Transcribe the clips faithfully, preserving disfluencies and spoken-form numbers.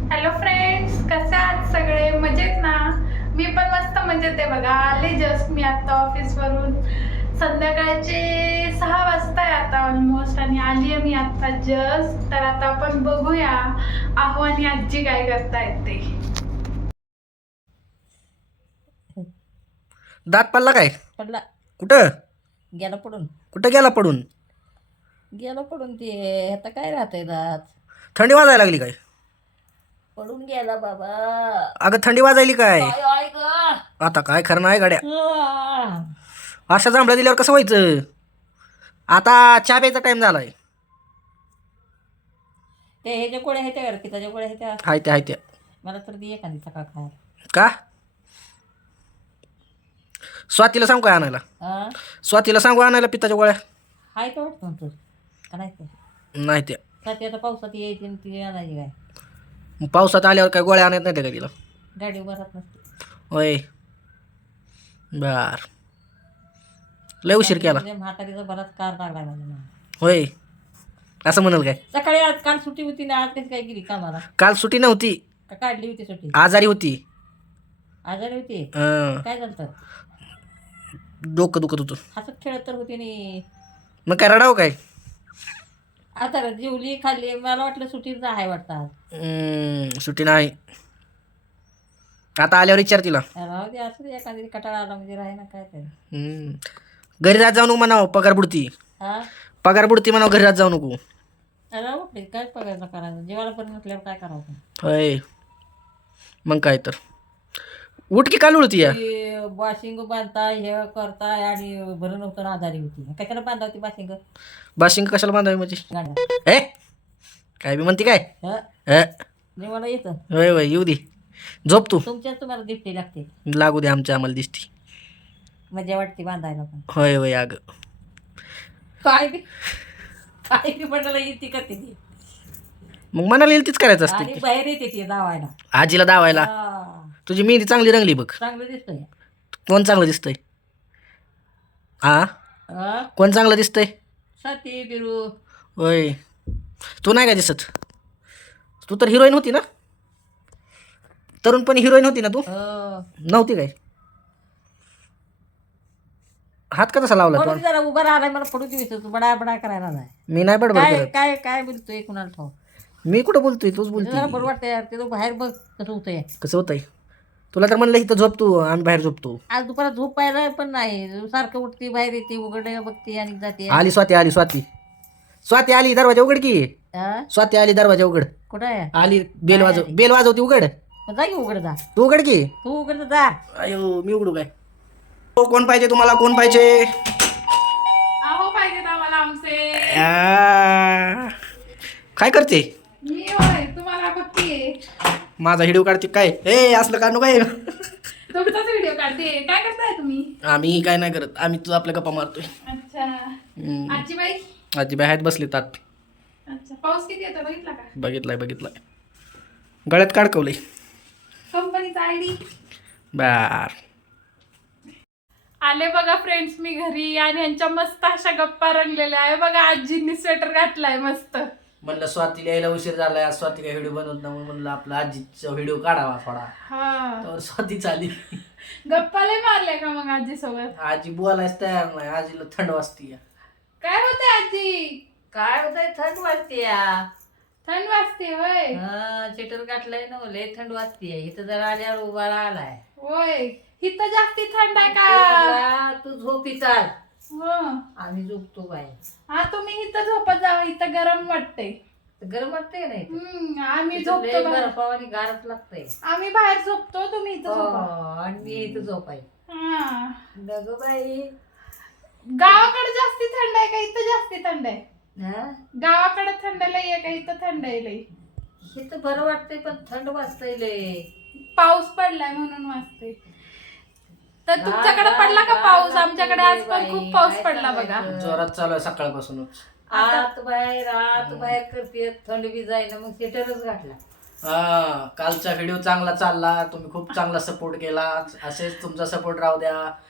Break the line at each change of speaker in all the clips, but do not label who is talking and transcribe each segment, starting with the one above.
Hello friends, कसे आहात सगळे? मजेत ना? मी पण मस्त मजेत आहे बघा. आले जस्ट मी आता ऑफिसवरून. संध्याकाळचे सहा वाजता आहे आता ऑलमोस्ट आणि आली आहे मी आता जस्ट. तर आता आपण बघूया आहो आणि आजी काय करतायत ते.
दात पडला काय?
पडला.
कुठं
गेला पडून.
कुठं गेला पडून?
गेला पडून. ते आता काय राहतंय दात
थंडी वाजायला लागली काय?
पडून गेला बाबा.
अगं थंडी वाजायली काय?
आय आय ग.
आता काय खरं नाही गाड्या.
आह.
अशा जांभळ्या दिल्यावर कसं व्हायचं? आता चहा प्यायचा टाइम झालाय.
ते ह्याच्या गोळ्या ह्याच्या घर की त्याच्या गोळ्या ह्याच्या
हाय त्या हाय त्या
मला तर दे एखादी सकाळ खायला.
का? स्वातीला सांगू काय आणायला?
हा
स्वातीला सांगू आणायला पित्ताच्या गोळ्या?
हाय का वाटतं म्हणतो का नाही ते
नाही त्या
साथी आता पावसात यायची आणि ती आणायची काय
मग पावसात आल्यावर काय गोळ्या आणत नाही का तिला?
गाडी उभारत नसते.
होय बर. लय उशीर केला
म्हणजे म्हातारीचा बराच कार लागला मला.
होय असं म्हणाल काय?
सकाळी आज काल सुट्टी होती ना, आज कशी काय गेली कामाला?
काल सुट्टी नव्हती,
का काढली होती सुट्टी?
आजारी होती.
आजारी होती.
हं,
काय झालं तर
डोकं दुखत होतं.
हसत खेळत तर होती नी.
मग काय रडाव काय?
आता जेवली खाल्ली, मला वाटलं सुट्टीचा आहे वाटतं आज.
हम्म, सुट्टी नाही. आता आल्यावर विचार तिला.
राहू दे असं दे, एखादी कटाळा आला म्हणजे राही ना काय तरी.
हम्म. घरी राहत जाऊ नको म्हणावं, पगार बुडती.
हा
पगार बुडती म्हणावं, घरी राहत जाऊ नको.
राहू दे, काय पगायचं करायचं, जेवायला पण नसल्यावर काय करायचं?
होय मग काय तर. उठ की काल उडती या.
ती बाशिंग बांधताय हे करताय आणि बरं नव्हतं ना, आजारी होती. कशाला बांधा होती बाशिंग?
बाशिंग कशाला बांधावी म्हणजे?
गाड्या
ए काय बी म्हणते काय?
हं?
ए,
जेवायला येतं.
होय होय येऊ दे. झोप तू.
तुमच्याच तुम्हाला दिसते लागते.
लागू दे, आमच्या आम्हाला दिसती.
मजा वाटते बांधायला पण.
होय होय अगं.
काय बी काय बी म्हणाला येते का ती
मग मनाला येईल तीच करायचं
आणि
असते.
बाहेर येते ती धावायला.
आजीला दावायला.
हा.
तुझी मेहंदी चांगली रंगली बघ.
चांगलं दिसतंय.
कोण चांगलं दिसतंय? हा
हा
कोण चांगलं दिसतंय?
साथी बिरू.
होय तू नाही काय दिसत? तू तर हिरोईन होती ना? तरुणपणी हिरोईन होती ना तू?
हो.
नव्हती काय? हात का तसा लावला तू?
म्हणून जरा उभा राहिलाय, मला पडू दिवस तू बडा बडा करायला नाही.
मी नाही बडबड
काय
करत.
काय काय बोलतोय कुणाला ठाऊ?
मी कुठं बोलतोय? तूच
जरा
बोलतोय.
बरं वाटतं यार, ते बाहेर बघ कसं होतंय.
कसं होतंय? तुला तर म्हणलं इथं झोप तू, आम्ही बाहेर झोपतो.
आज दुपारात झोप पाहायला पण नाही, सारखं उठते बाहेर येते उघडे बघते आणि जाते.
आली स्वाती, आली स्वाती. स्वाती आली, दरवाजा उघड की.
हा?
स्वाती आली, दरवाजा उघड.
कुठं आहे?
आली, बेल वाजव, बेल वाजवती, उघड.
मग जा की उघड जा.
तू उघड की.
तू उघड जा.
अयो मी उघडू काय? हो, कोण पाहिजे तुम्हाला? कोण पाहिजे?
आहो पाहिजेत आम्हाला आमचे.
आ, काय करते?
मी होय तुम्हाला बघतीये.
माझा व्हिडिओ काढते काय? ए असलं काढू काय?
तुमचाच व्हिडिओ काढते. काय करताय तुम्ही?
आम्ही काय नाही करत, आम्ही तुझं आपल्या गप्पा मारतोय.
अच्छा.
हम्म.
आजीबाई.
आजीबाई आहेत बसले तात.
अच्छा, पाऊस किती येतो बघितला का?
बघितलाय बघितलाय. गळ्यात काढकवलंय.
कंपनीचा आयडी.
बार.
आले बघा फ्रेंड्स मी घरी आणि यांच्या मस्त अशा गप्पा रंगलेल्या आहे बघा. आजींनी स्वेटर घातलाय मस्त.
म्हणलं स्वाती यायला उशीर झालाय, आज स्वाती काय व्हिडिओ बनवत नाही म्हणलं आपला आजीचा व्हिडिओ काढावा थोडा.
हा.
तर स्वाती चाली.
गप्पा लय मारल्या का मग आजी सोबत?
आजी बोलायच तयार नाही, आजीला थंड वाजती.
काय होतंय आजी?
काय होतंय? थंड वाजते या.
थंड वाजते होय.
हा स्वेटर गाठलंय ना, लय थंड वाजते. इथं जरा आल्यावर उभा राहिलाय.
होय इथं जास्ती थंड आहे का?
म्हणला, तू झोपी चाल,
हो.
आम्ही झोपतो बाय.
हा तुम्ही इथं झोपत जावा, इथं गरम वाटतंय.
गरम वाटतंय नाही
हम्म आम्ही झोपतो बाहेर.
बर्फावानी गारच लागतंय.
आम्ही बाहेर झोपतो, तुम्ही इथं झोपा.
हो, आणि मी इथं झोपाय.
हा.
नग बाई.
गावाकडे जास्ती थंड आहे का इथं जास्ती थंड आहे?
हा
गावाकडे थंड लय आहे का इथं थंड आहे लय?
इथं बरं वाटतंय पण थंड वाजतंय लय.
पाऊस पडलाय म्हणून वाजते. तर तुमच्याकडे पडला का पाऊस? आमच्याकडे आज पण खूप पाऊस पडला बघा.
जोरात चालू आहे सकाळपासूनच.
आत बाहेर आत बाहेर करते, थंड बी जाईना, मग स्वेटरच घातला.
हा कालचा व्हिडिओ चांगला चालला, तुम्ही खूप चांगला सपोर्ट केला. असेच तुमचा सपोर्ट राहू द्या.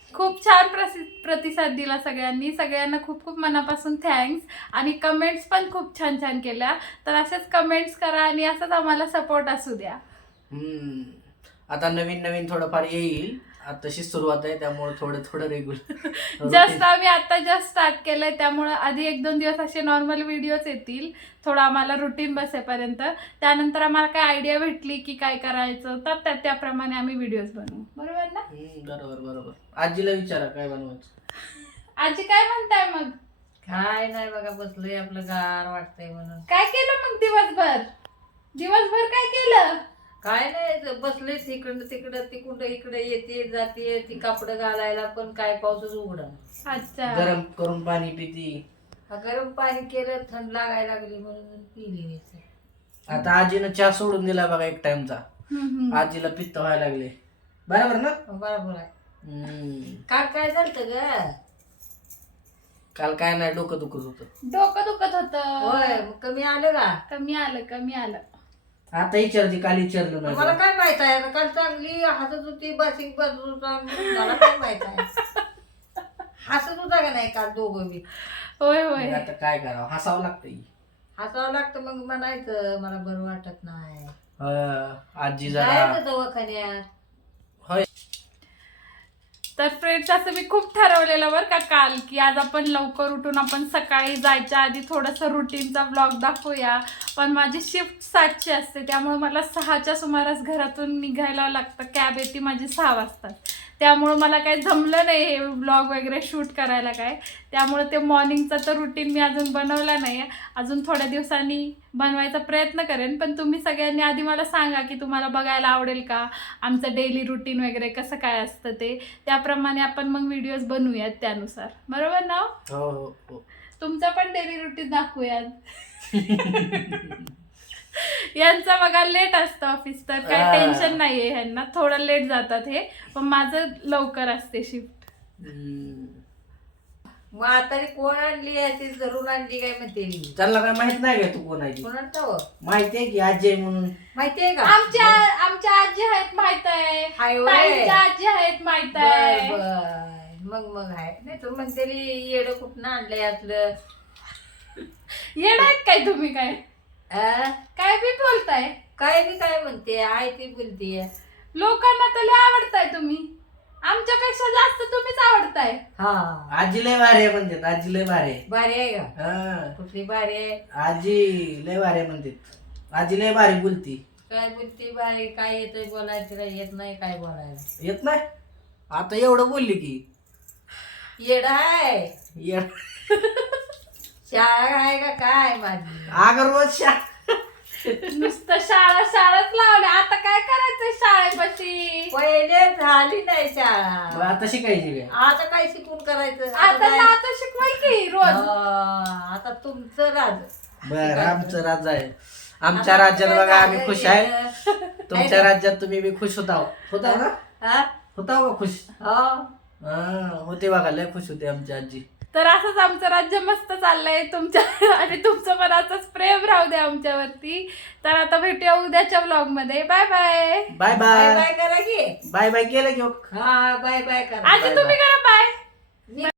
खूप छान प्रसि प्रतिसाद दिला सगळ्यांनी. सगळ्यांना खूप खूप मनापासून थँक्स. आणि कमेंट्स पण खूप छान छान केल्या. तर अशाच कमेंट्स करा आणि असंच आम्हाला सपोर्ट असू द्या.
हम्म. आता नवीन नवीन थोडंफार येईल. आताशी सुरुवात आहे त्यामुळे थोडं थोडं रेग्युलर
जस्ट आम्ही आता जस्ट स्टार्ट केलंय त्यामुळे आधी एक दोन दिवस असे नॉर्मल व्हिडिओज येतील, थोडं आम्हाला रुटीन बसेपर्यंत. त्यानंतर आम्हाला काय आयडिया भेटली की काय करायचं तर त्या त्याप्रमाणे आम्ही व्हिडिओज बनवू. बरोबर ना?
बरोबर बरोबर. आजीला विचारा काय बनवायचं.
आजी काय म्हणताय मग?
काय नाही बघा, बसलोय आपलं गार वाटतंय म्हणून.
काय केलं मग दिवसभर? दिवसभर काय केलं?
काय नाही, बसले तिकडं तिकडं तिकडं इकडे येते जाते, ती कपडे घालायला पण काय पाऊसच उघडा.
अच्छा.
गरम करून पाणी पिती.
गरम पाणी केलं, थंड लागायला लागली म्हणून पिली.
आता आजीनं चहा सोडून दिला बघा एक टाइमचा.
हम्म, हम्म.
आजीला पित्त व्हायला लागले. बरोबर ना?
बरोबर आहे.
हम्म.
काल काय झालं ग?
काल काय नाही, डोकं दुखत होतं.
डोकं दुखत
होय,
होत.
मग कमी आलं का?
कमी आलं कमी आलं.
आता विचारते, काल विचारलं
मला
नाही.
काय माहित आहे, काल चांगली हसत होती, बासिंग बसत होता, मला काय माहित आहे. हसत होता का नाही काल दोघं बी?
होय होय.
आता काय करावं, हसावं लागतं.
हसावं लागतं, मग म्हणायचं मला बरं वाटत नाही,
अं, आजी जरा
जायचं दवाखान्यात.
होय.
तर फ्रेंड्स असं मी खूप ठरवलेलं बरं का काल की आज आपण लवकर उठून आपण सकाळी जायच्या आधी थोडंसं रुटीनचा ब्लॉग दाखवूया. पण माझी शिफ्ट सातची असते त्यामुळे मला सहाच्या सुमारास घरातून निघायला लागतं. कॅब येते माझी सहा वाजता. त्यामुळं मला काही जमलं नाही हे ब्लॉग वगैरे शूट करायला काय. त्यामुळे ते मॉर्निंगचा तर रुटीन मी अजून बनवला नाही. अजून थोड्या दिवसांनी बनवायचा प्रयत्न करेन. पण तुम्ही सगळ्यांनी आधी मला सांगा की तुम्हाला बघायला आवडेल का आमचं डेली रुटीन वगैरे कसं काय असतं ते. त्याप्रमाणे आपण मग व्हिडिओज बनवूयात त्यानुसार. बरोबर ना?
हो हो हो.
तुमचं पण डेली रुटीन दाखवूयात. यांचा बघा लेट असतं ऑफिस तर काय
हा.
टेन्शन नाहीये ह्यांना. थोडं लेट जातात हे, पण माझं लवकर असते शिफ्ट.
हम्म.
मग आता कोण आणली आहे ती, धरून आणली काय म्हणते मी.
त्यांना काय माहित नाही का तू कोण आहे ती?
कोणाचं हो?
माहिती आहे की आजी आहे म्हणून.
माहितीये का?
आमच्या आमच्या आजी आहेत माहित आहे.
हाय होय.
ताईंच्या आजी आहेत माहित
बर
आहे.
बर, मग मग आहे नाही तर म्हणते येड कुठनं आणलंय यातलं.
येड आहेत काय तुम्ही? काय
आ?
काय बी बोलताय.
काय बी काय म्हणते, आहे ती बोलते.
लोकांना तर लय आवडताय तुम्ही. आमच्यापेक्षा जास्त तुम्हीच आवडताय.
हा,
आजी लय भारी आहे म्हणतात. आजी लय भारी आहे.
भारी आहे का?
हा.
कुठली भारी आहे?
आजी लय भारी आहे म्हणतात. आजी लय भारी बोलती.
काय बोलते भारी? काय येतंय बोलायचं, काय येत नाही काय बोलायला.
येत नाही आता एवढं बोलली की.
येड आहे.
ये
शाळा आहे का काय माझी?
अगं रोज शा
नुसतं शाळा शाळाच लावल्या. आता काय करायचंय शाळेपाशी?
पहिले झाली नाही शाळा,
मग आता शिकायची काय?
आता काय शिकून करायचं?
आता
काय-
नातं शिकवाय की रोज.
हा, आता तुमचं राज.
बर, आमचं राज्य आहे. आमच्या राज्यात बघा आम्ही खुश आहे. तुमच्या राज्यात तुम्ही बी खुश होता होता ना?
हा?
होता का खुश?
हो.
हा, होते बघा, लय खुश होते आमची आजी.
तर असंच आमचं राज्य मस्त चाललंय तुमच्या आणि तुमचं पण असंच प्रेम राहू द्या आमच्यावरती. तर आता भेटूया उद्याच्या व्लॉग मध्ये. Bye bye.
Bye
bye
bye.
Bye करा की.
बाय बाय केलं की हो?
हा, बाय बाय करा.
आजी तुम्ही करा बाय.